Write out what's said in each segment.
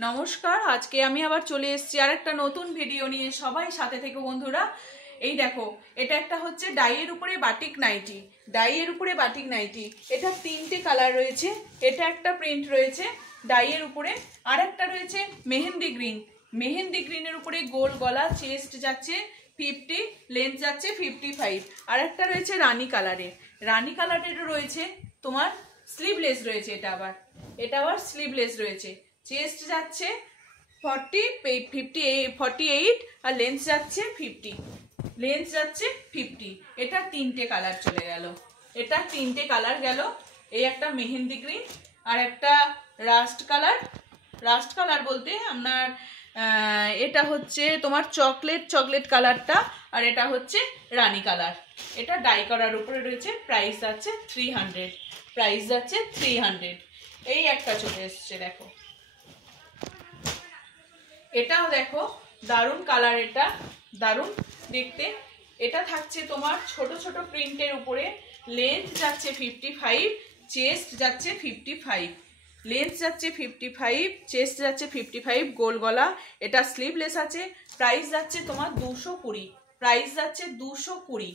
নমস্কার, আজকে আমি আবার চলে এসেছি আরেকটা নতুন ভিডিও নিয়ে। সবাই সাথে থেকে বন্ধুরা। এই দেখো, এটা একটা হচ্ছে ডাইয়ের উপরে বাটিক নাইটি। ডাইয়ের উপরে বাটিক নাইটি, এটা তিনটে কালার রয়েছে। এটা একটা প্রিন্ট রয়েছে ডাইয়ের উপরে, আর একটা রয়েছে মেহেন্দি গ্রিন। মেহেন্দি গ্রিনের উপরে গোল গলা, চেস্ট যাচ্ছে 50, লেন্থ যাচ্ছে 55। আর একটা রয়েছে রানী কালারের। রানী কালারেরও রয়েছে তোমার স্লিভলেস রয়েছে। এটা আবার স্লিভলেস রয়েছে। চেস্ট যাচ্ছে 48 আর লেন্থ যাচ্ছে 50। এটা তিনটে কালার চলে গেল। এটা তিনটে কালার গেল। এই একটা মেহেন্দি গ্রিন, আর একটা রাস্ট কালার বলতে আপনার এটা হচ্ছে তোমার চকলেট কালারটা, আর এটা হচ্ছে রানী কালার। এটা ডাই করার উপরে রয়েছে। প্রাইস যাচ্ছে 300। এই একটা চলে এসছে, দেখো। এটাও দেখো, দারুণ কালার, এটা দারুণ দেখতে। এটা থাকছে তোমার ছোট ছোট প্রিন্টের উপরে। লেন্থ যাচ্ছে 55, চেস্ট যাচ্ছে 55। লেন্থ যাচ্ছে 55, চেস্ট যাচ্ছে 55, গোল গলা। এটা স্লিভলেস আছে। প্রাইস যাচ্ছে তোমার 220।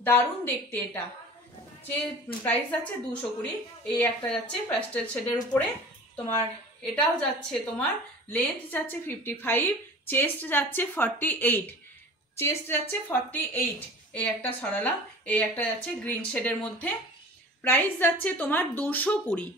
দারুণ দেখতে এটা। যে প্রাইস যাচ্ছে 220। এই একটা যাচ্ছে প্যাস্টেল শেডের উপরে তোমার। এটাও যাচ্ছে তোমার লেন্থ যাচ্ছে 55, চেস্ট যাচ্ছে 48। এই একটা সরালাম। এই একটা যাচ্ছে গ্রিন শেডের মধ্যে। প্রাইস যাচ্ছে তোমার 220।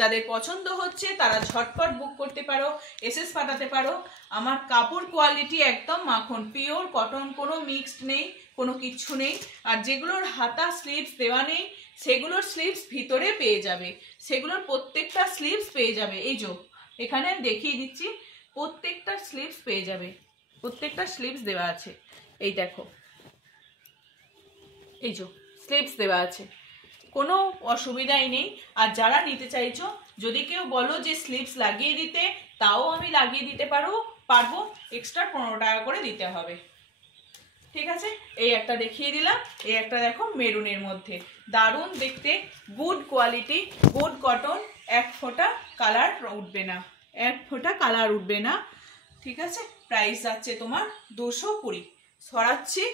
যাদের পছন্দ হচ্ছে তারা ঝটপট বুক করতে পারো, এসএস পাঠাতে পারো। আমার কাপড় কোয়ালিটি একদম মাখন, পিওর কটন, কোনো মিক্সড নেই, কোনো কিচ্ছু নেই। আর যেগুলোর হাতা স্লিভস দেওয়া নেই সেগুলোর স্লিভস ভিতরে পেয়ে যাবে। সেগুলোর প্রত্যেকটা স্লিভস পেয়ে যাবে। এই যে এখানে আমি দেখিয়ে দিচ্ছি, প্রত্যেকটা স্লিভস পেয়ে যাবে। প্রত্যেকটা স্লিভস দেওয়া আছে। এই দেখো, এই যে স্লিভস দেওয়া আছে, কোনো অসুবিধাই নেই। আর যারা নিতে চাইছো, যদি কেউ বলো যে স্লিভস লাগিয়ে দিতে, তাও আমি লাগিয়ে দিতে পারবো। এক্সট্রা 15 টাকা করে দিতে হবে। ঠিক আছে, এই একটা দেখিয়ে দিলাম। এই একটা দেখো মেরুনের মধ্যে, দারুণ দেখতে, গুড কোয়ালিটি, গুড কটন। এক ফোঁটা কালার উঠবে না। ঠিক আছে, প্রাইস যাচ্ছে তোমার 220। সরাচ্ছি,